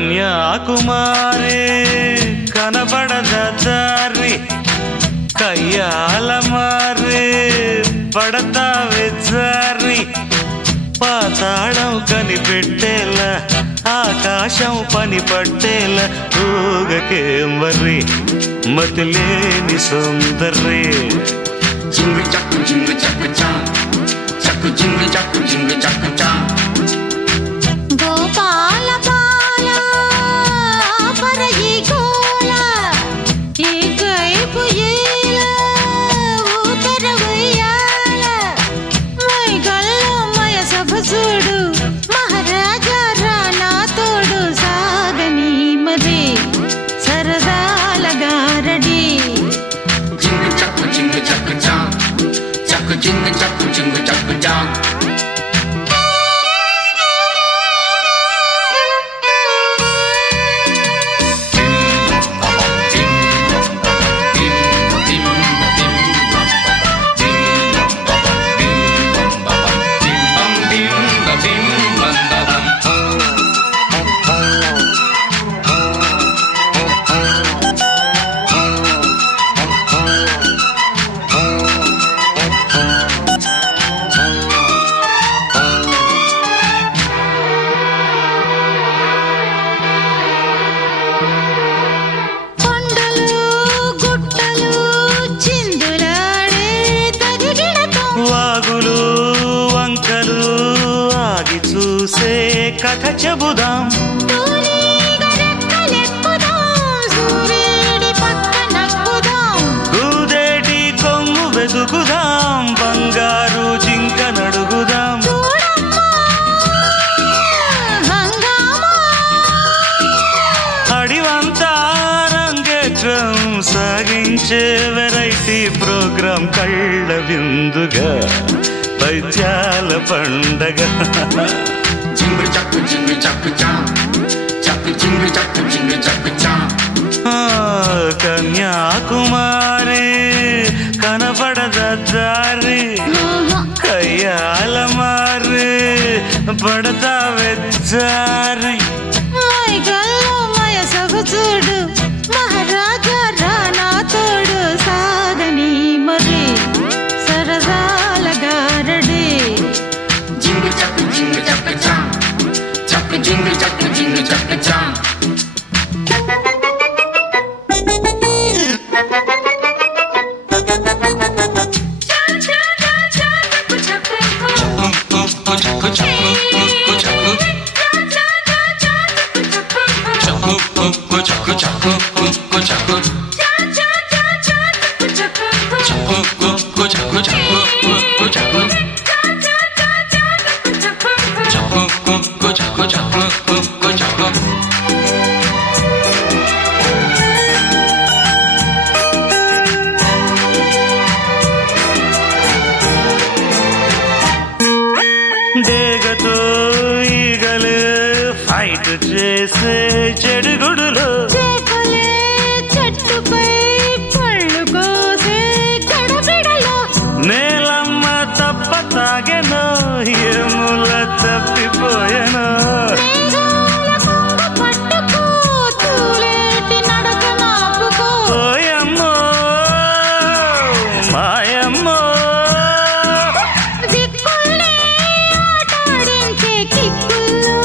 కన్యాకుమారి కనబడద దారి కయ్యాల మారి పడతావే జారి పాతాళం కనిపెట్టేలా ఆకాశం పని పట్టేలా ఊగకేం వర్రి మతిలేని సుందరి జింగు చక్కు చా చక్కు జింగు చక్కు చా గోపాల బాల పరయి గోల ఈ కైపు ఏల ఊతర ఉయ్యాల మై గల్లో మయ సభ చూడు మహారాజా రానా తోడు సాగని మది సరదాల గారడి జింగు చక్కు చా చక్కు జింగు చక్కు చా చూసే కథ చెబుదాం కూదేటి కొమ్ము వెతుకుదాం బంగారు జింక నడుగుదాం అడివంతా రంగేట్రం సాగించే వెరైటీ ప్రోగ్రాం కళ్ళ విందుగా పైత్యాల పండగ జింగు చక్కు చా చక్కు జింగు చక్కు చా కన్యాకుమారి కనపడద దారి కయ్యాల మారి పడతావే జారి మయ సభ చూడు మహారాజా రానా తోడు సాగని మరి సరదాల గారడి జింగు చక్కు చా చక్కు జింగు చక్కు చా డేగతో ఈగలు ఫైట్ చేసే చెడుగుడులో చెట్టుపై పళ్ళు కోసే గడబిడలో నేలమ్మ తప్ప తాగెనో ఏముల తప్పిపోయెనో పట్టుకో తూలేటి నడక నాపుకో ఓయమ్మో మాయమ్మో దిక్కుల్ని ఆటాడించే కిక్కుల్లో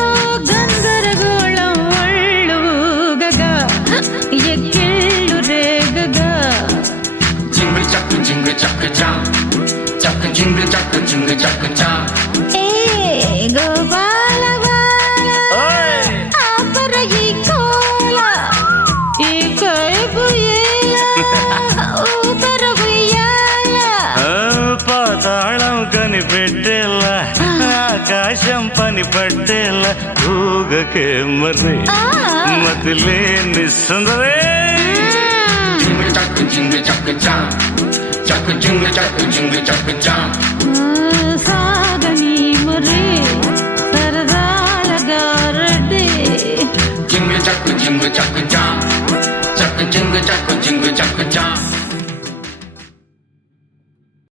గందరగోళం ఒళ్ళు ఊగగా ఎక్కిళ్ళు రేగగా జింగు చక్కు చా చక్కు జింగు చక్కు చా ఏ గోపాల బాల ఆపరయి కోల ఈ కైపు ఏల ఊతర ఉయ్యాల పాతాళం కనిపెట్టేలా ఆకాశం పని పట్టేలా ఊగకే మరి మతిలేని సుందరే జింగు చక్కు చా చక్కు జింగు చక్కు చా సాగని మరి సరదాల గారడి జింగు చక్కు చా